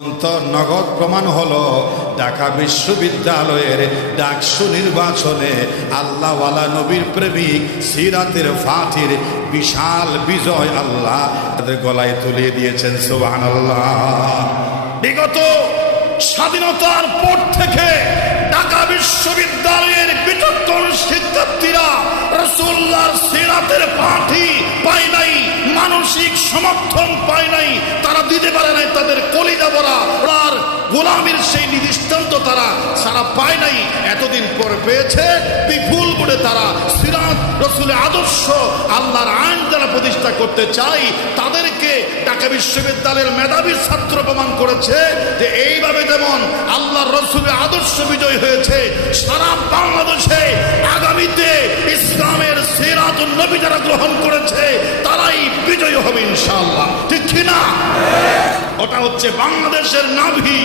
নগদ প্রমাণ হলো ঢাকা বিশ্ববিদ্যালয়ের ডাকসু নির্বাচনে আল্লাহওয়ালা নবীর প্রেমিক সিরাতের ফাতির বিশাল বিজয় আল্লাহ তাদের গলায় তুলে দিয়েছেন। সুবহানাল্লাহ। বিগত স্বাধীনতার পর থেকে ঢাকা বিশ্ববিদ্যালয়ের বিচক্ষণ শিক্ষার্থীরা রাসূলুল্লাহর সিরাতের পাঠই পায় নাই, মানসিক সমর্থন পায় নাই, তারা দিতে পারে নাই তাদের কলিজা ভরা আর গোলামীর সেই দৃষ্টান্ত তারা সারা পায় নাই। এতদিন পরে পেয়েছে, বিপুল করে তারা সিরাত রাসূলের আদর্শ আল্লাহর আইন যারা প্রতিষ্ঠা করতে চাই তাদেরকে ঢাকা বিশ্ববিদ্যালয়ের মেধাবী ছাত্র প্রমাণ করেছে যে এইভাবে যেমন আল্লাহর রাসূলের আদর্শ বিজয় হয়েছে, সারা বাংলাদেশে আগামীতে ইসলামের সিরাতুন নবী যারা গ্রহণ করেছে তারাই বিজয়ী হবে ইনশাআল্লাহ। ঠিক কিনা? ওটা হচ্ছে বাংলাদেশের নাভি।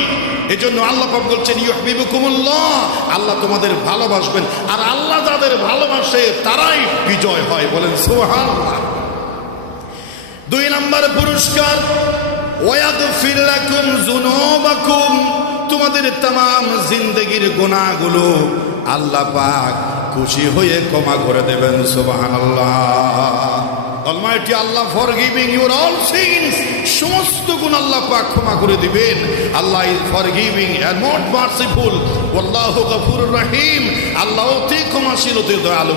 এজন্য আল্লাহ পাক বলছেন ইউহিব্বুকুমুল্লাহ, আল্লাহ তোমাদের ভালোবাসবেন, আর আল্লাহ যাদের ভালোবাসে তারাই বিজয় হয়। বলেন সুবহানাল্লাহ। 2 নম্বর পুরস্কার ওয়ায়াগফির লাকুম যুনুবাকুম, তোমাদের तमाम জিন্দেগীর গুনাহগুলো আল্লাহ পাক খুশি হয়ে ক্ষমা করে দেবেন। সুবহানাল্লাহ। Almighty Allah forgiving your all sins, সমস্ত গুনাহ আল্লাহ পাক ক্ষমা করে দিবেন। আল্লাহ is forgiving and not merciful, wallahu ghafurur rahim, আল্লাহ অতি ক্ষমাশীল অতি দয়ালু।